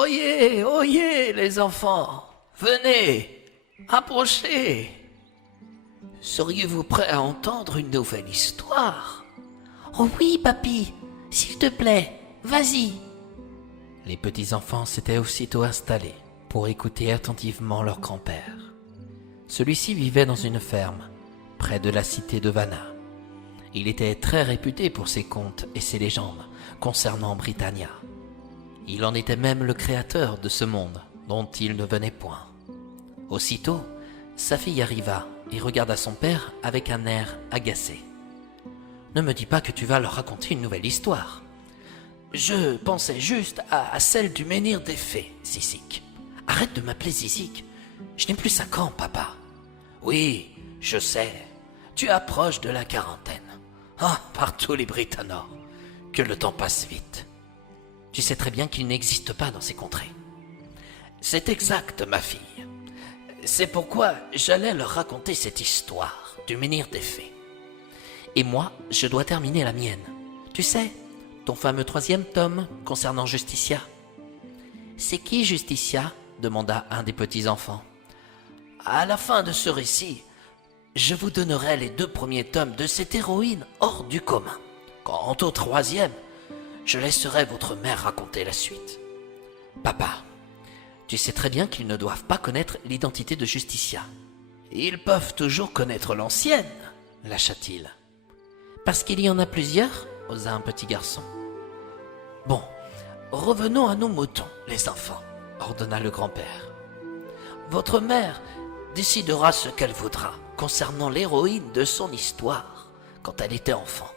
Oyez, oyez, les enfants, venez, approchez. Seriez-vous prêts à entendre une nouvelle histoire? Oh oui, papy, s'il te plaît, vas-y. Les petits enfants s'étaient aussitôt installés pour écouter attentivement leur grand-père. Celui-ci vivait dans une ferme, près de la cité de Vanna. Il était très réputé pour ses contes et ses légendes concernant Britannia. Il en était même le créateur de ce monde dont il ne venait point. Aussitôt, sa fille arriva et regarda son père avec un air agacé. « Ne me dis pas que tu vas leur raconter une nouvelle histoire. »« Je pensais juste à celle du menhir des fées, Zizik. » »« Arrête de m'appeler Zizik. Je n'ai plus 5 ans, papa. »« Oui, je sais. Tu approches de la quarantaine. Ah, par tous les Britanniques, que le temps passe vite. » « Tu sais très bien qu'il n'existe pas dans ces contrées. »« C'est exact, ma fille. C'est pourquoi j'allais leur raconter cette histoire du menhir des fées. » Et moi, je dois terminer la mienne. Tu sais, ton fameux 3e tome concernant Justicia. « C'est qui Justicia ?» demanda un des petits-enfants. « À la fin de ce récit, je vous donnerai les 2 premiers tomes de cette héroïne hors du commun. Quant au 3e, je laisserai votre mère raconter la suite. »« Papa, tu sais très bien qu'ils ne doivent pas connaître l'identité de Justicia. »« Ils peuvent toujours connaître l'ancienne, » lâcha-t-il. « Parce qu'il y en a plusieurs ?» osa un petit garçon. « Bon, revenons à nos moutons, les enfants, » ordonna le grand-père. « Votre mère décidera ce qu'elle voudra concernant l'héroïne de son histoire quand elle était enfant. »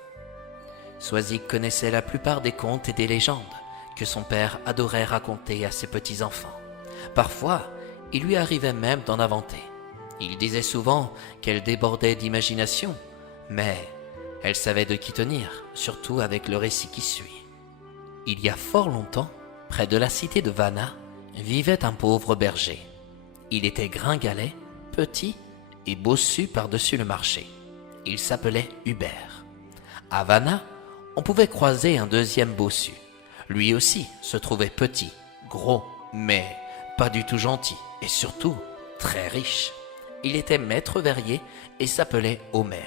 Swazik connaissait la plupart des contes et des légendes que son père adorait raconter à ses petits-enfants. Parfois, il lui arrivait même d'en inventer. Il disait souvent qu'elle débordait d'imagination, mais elle savait de qui tenir, surtout avec le récit qui suit. Il y a fort longtemps, près de la cité de Vanna, vivait un pauvre berger. Il était gringalet, petit et bossu par-dessus le marché. Il s'appelait Hubert. À Vanna, on pouvait croiser un 2e bossu. Lui aussi se trouvait petit, gros, mais pas du tout gentil et surtout très riche. Il était maître verrier et s'appelait Homer.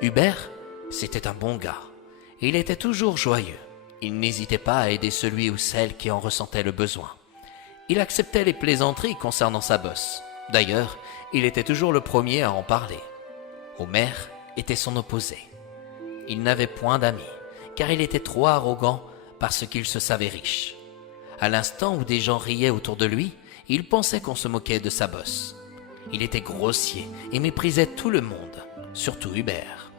Hubert, c'était un bon gars. Il était toujours joyeux. Il n'hésitait pas à aider celui ou celle qui en ressentait le besoin. Il acceptait les plaisanteries concernant sa bosse. D'ailleurs, il était toujours le premier à en parler. Homer était son opposé. Il n'avait point d'amis, car il était trop arrogant parce qu'il se savait riche. À l'instant où des gens riaient autour de lui, il pensait qu'on se moquait de sa bosse. Il était grossier et méprisait tout le monde, surtout Hubert.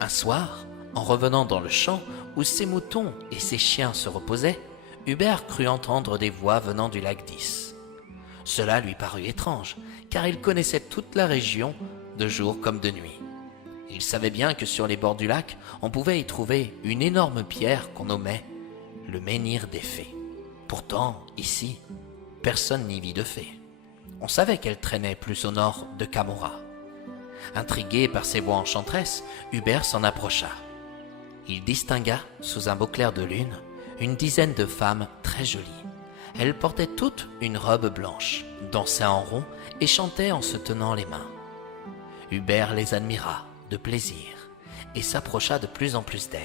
Un soir, en revenant dans le champ où ses moutons et ses chiens se reposaient, Hubert crut entendre des voix venant du lac d'Is. Cela lui parut étrange, car il connaissait toute la région, de jour comme de nuit. Il savait bien que sur les bords du lac, on pouvait y trouver une énorme pierre qu'on nommait le menhir des fées. Pourtant, ici, personne n'y vit de fées. On savait qu'elle traînait plus au nord de Camorra. Intrigué par ces voix enchanteresses, Hubert s'en approcha. Il distingua, sous un beau clair de lune, une dizaine de femmes très jolies. Elles portaient toutes une robe blanche, dansaient en rond et chantaient en se tenant les mains. Hubert les admira de plaisir et s'approcha de plus en plus d'elles.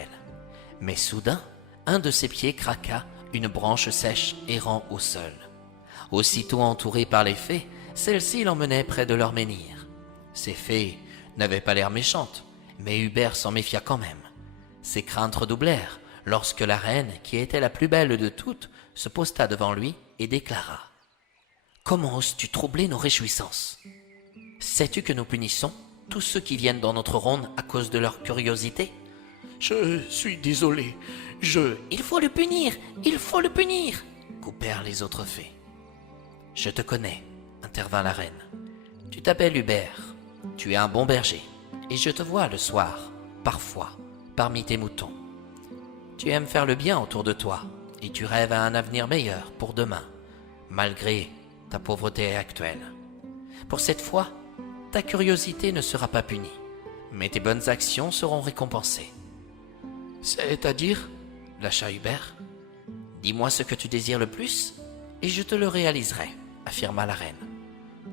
Mais soudain, un de ses pieds craqua, une branche sèche errant au sol. Aussitôt entourée par les fées, celle-ci l'emmenait près de leur menhir. Ces fées n'avaient pas l'air méchantes, mais Hubert s'en méfia quand même. Ses craintes redoublèrent lorsque la reine, qui était la plus belle de toutes, se posta devant lui et déclara : « Comment oses-tu troubler nos réjouissances ? Sais-tu que nous punissons tous ceux qui viennent dans notre ronde à cause de leur curiosité ? » « Je suis désolé, Il faut le punir, il faut le punir !» coupèrent les autres fées. « Je te connais, » intervint la reine. « Tu t'appelles Hubert, tu es un bon berger, et je te vois le soir, parfois, parmi tes moutons. Tu aimes faire le bien autour de toi, et tu rêves à un avenir meilleur pour demain, malgré ta pauvreté actuelle. Pour cette fois, ta curiosité ne sera pas punie, mais tes bonnes actions seront récompensées. »« C'est-à-dire » lâcha Hubert. « Dis-moi ce que tu désires le plus, et je te le réaliserai, affirma la reine.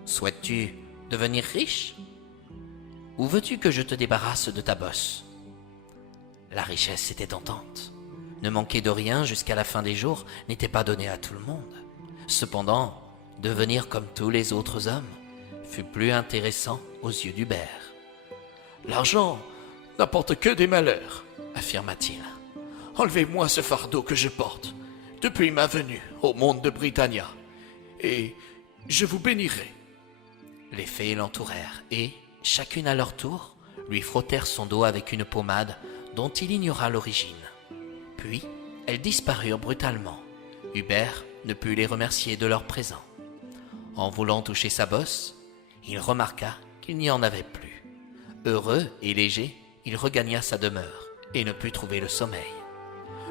Souhaites-tu devenir riche? Ou veux-tu que je te débarrasse de ta bosse? La richesse était tentante. Ne manquer de rien jusqu'à la fin des jours n'était pas donné à tout le monde. Cependant, devenir comme tous les autres hommes fut plus intéressant aux yeux d'Hubert. L'argent n'apporte que des malheurs, affirma-t-il. Enlevez-moi ce fardeau que je porte depuis ma venue au monde de Britannia, et je vous bénirai. Les fées l'entourèrent et, chacune à leur tour, lui frottèrent son dos avec une pommade dont il ignora l'origine. Puis, elles disparurent brutalement. Hubert ne put les remercier de leur présent. En voulant toucher sa bosse, il remarqua qu'il n'y en avait plus. Heureux et léger, il regagna sa demeure et ne put trouver le sommeil.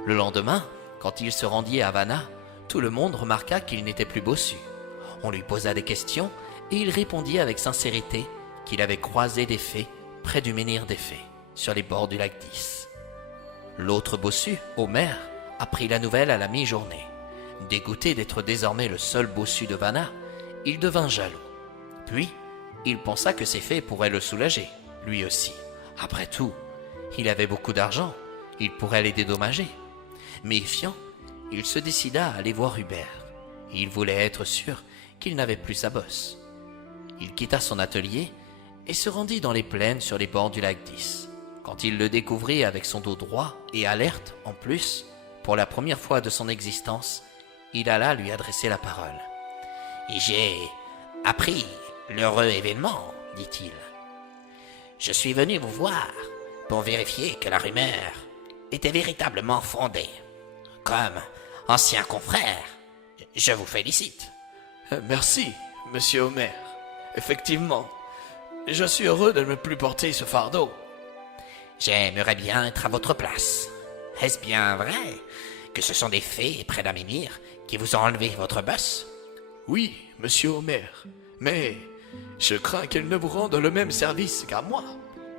Le lendemain, quand il se rendit à Vannes, tout le monde remarqua qu'il n'était plus bossu. On lui posa des questions et il répondit avec sincérité qu'il avait croisé des fées près du menhir des fées, sur les bords du lac d'Is. L'autre bossu, Omer, apprit la nouvelle à la mi-journée. Dégoûté d'être désormais le seul bossu de Vannes, il devint jaloux. Puis, il pensa que ces fées pourraient le soulager, lui aussi. Après tout, il avait beaucoup d'argent, il pourrait les dédommager. Méfiant, il se décida à aller voir Hubert. Il voulait être sûr qu'il n'avait plus sa bosse. Il quitta son atelier et se rendit dans les plaines sur les bords du lac d'Is. Quand il le découvrit avec son dos droit et alerte en plus, pour la première fois de son existence, il alla lui adresser la parole. « J'ai appris l'heureux événement, dit-il. Je suis venu vous voir pour vérifier que la rumeur était véritablement fondée. Comme ancien confrère, je vous félicite. » Merci, monsieur Omer. Effectivement, je suis heureux de ne plus porter ce fardeau. J'aimerais bien être à votre place. Est-ce bien vrai que ce sont des fées près d'un menhir qui vous ont enlevé votre bosse? Oui, monsieur Omer, mais je crains qu'elles ne vous rendent le même service qu'à moi.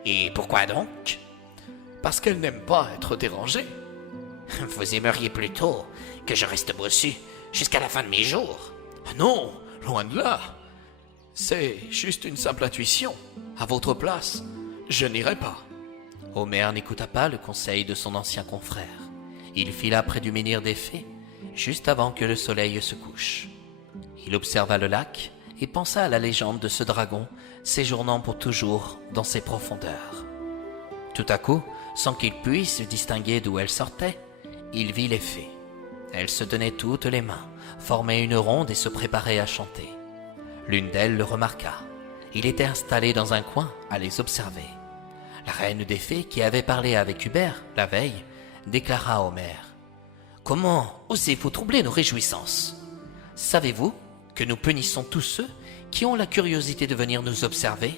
Et pourquoi donc? Parce qu'elles n'aiment pas être dérangées. Vous aimeriez plutôt que je reste bossu jusqu'à la fin de mes jours? Non, loin de là. C'est juste une simple intuition. À votre place, je n'irai pas. Omer n'écouta pas le conseil de son ancien confrère. Il fila près du menhir des fées, juste avant que le soleil se couche. Il observa le lac et pensa à la légende de ce dragon séjournant pour toujours dans ses profondeurs. Tout à coup, sans qu'il puisse distinguer d'où elles sortaient, il vit les fées. Elles se tenaient toutes les mains, formaient une ronde et se préparaient à chanter. L'une d'elles le remarqua. Il était installé dans un coin à les observer. La reine des fées, qui avait parlé avec Hubert la veille, déclara à Omer: « Comment osez-vous troubler nos réjouissances? Savez-vous que nous punissons tous ceux qui ont la curiosité de venir nous observer? »«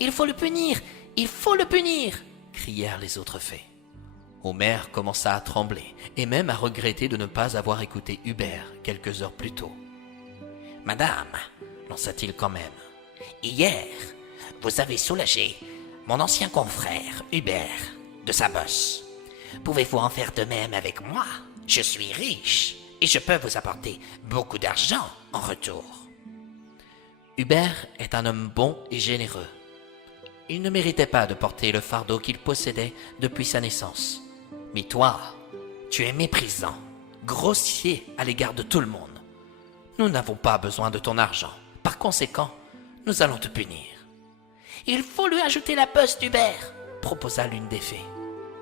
Il faut le punir! Il faut le punir !» crièrent les autres fées. Omer commença à trembler et même à regretter de ne pas avoir écouté Hubert quelques heures plus tôt. « Madame, lança-t-il quand même, hier, vous avez soulagé mon ancien confrère Hubert de sa bosse. Pouvez-vous en faire de même avec moi? Je suis riche et je peux vous apporter beaucoup d'argent en retour. » Hubert est un homme bon et généreux. Il ne méritait pas de porter le fardeau qu'il possédait depuis sa naissance. Mais toi, tu es méprisant, grossier à l'égard de tout le monde. Nous n'avons pas besoin de ton argent. Par conséquent, nous allons te punir. « Il faut lui ajouter la bosse d'Hubert, » proposa l'une des fées.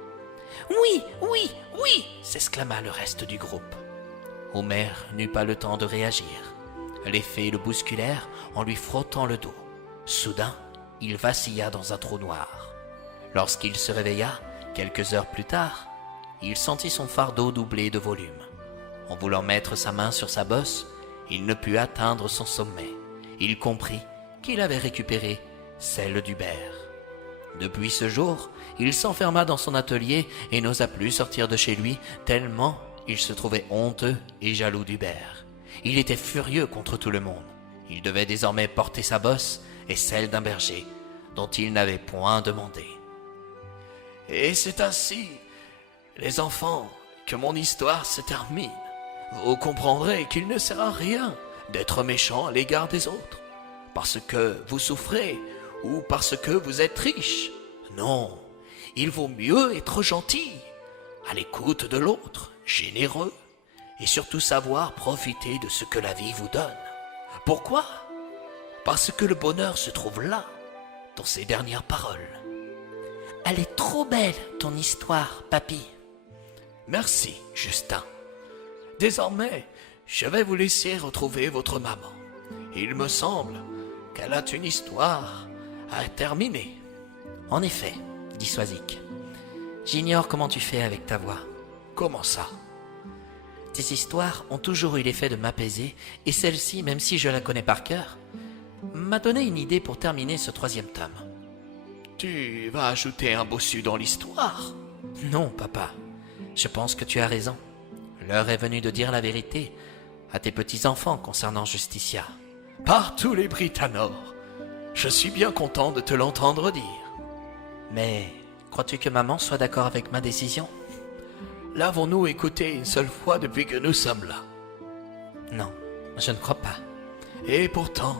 « Oui, oui, oui !» s'exclama le reste du groupe. Omer n'eut pas le temps de réagir. Les fées le bousculèrent en lui frottant le dos. Soudain, il vacilla dans un trou noir. Lorsqu'il se réveilla, quelques heures plus tard, il sentit son fardeau doubler de volume. En voulant mettre sa main sur sa bosse, il ne put atteindre son sommet. Il comprit qu'il avait récupéré celle d'Hubert. Depuis ce jour, il s'enferma dans son atelier et n'osa plus sortir de chez lui, tellement il se trouvait honteux et jaloux d'Hubert. Il était furieux contre tout le monde. Il devait désormais porter sa bosse et celle d'un berger, dont il n'avait point demandé. Et c'est ainsi, les enfants, que mon histoire se termine, vous comprendrez qu'il ne sert à rien d'être méchant à l'égard des autres, parce que vous souffrez ou parce que vous êtes riche. Non, il vaut mieux être gentil, à l'écoute de l'autre, généreux, et surtout savoir profiter de ce que la vie vous donne. Pourquoi? Parce que le bonheur se trouve là, dans ces dernières paroles. Elle est trop belle, ton histoire, papy. Merci, Justin. Désormais, je vais vous laisser retrouver votre maman. Il me semble qu'elle a une histoire à terminer. En effet, dit Swazik. J'ignore comment tu fais avec ta voix. Comment ça? Tes histoires ont toujours eu l'effet de m'apaiser, et celle-ci, même si je la connais par cœur, m'a donné une idée pour terminer ce 3e tome. Tu vas ajouter un bossu dans l'histoire? Non, papa. Je pense que tu as raison. L'heure est venue de dire la vérité à tes petits-enfants concernant Justicia. Par tous les Britanores, je suis bien content de te l'entendre dire. Mais crois-tu que maman soit d'accord avec ma décision? L'avons-nous écouté une seule fois depuis que nous sommes là? Non, je ne crois pas. Et pourtant,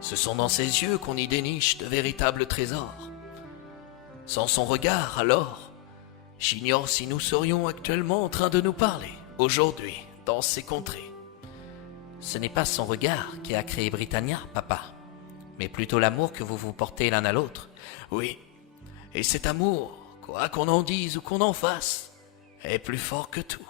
ce sont dans ses yeux qu'on y déniche de véritables trésors. Sans son regard, alors, j'ignore si nous serions actuellement en train de nous parler, aujourd'hui, dans ces contrées. Ce n'est pas son regard qui a créé Britannia, papa, mais plutôt l'amour que vous vous portez l'un à l'autre. Oui, et cet amour, quoi qu'on en dise ou qu'on en fasse, est plus fort que tout.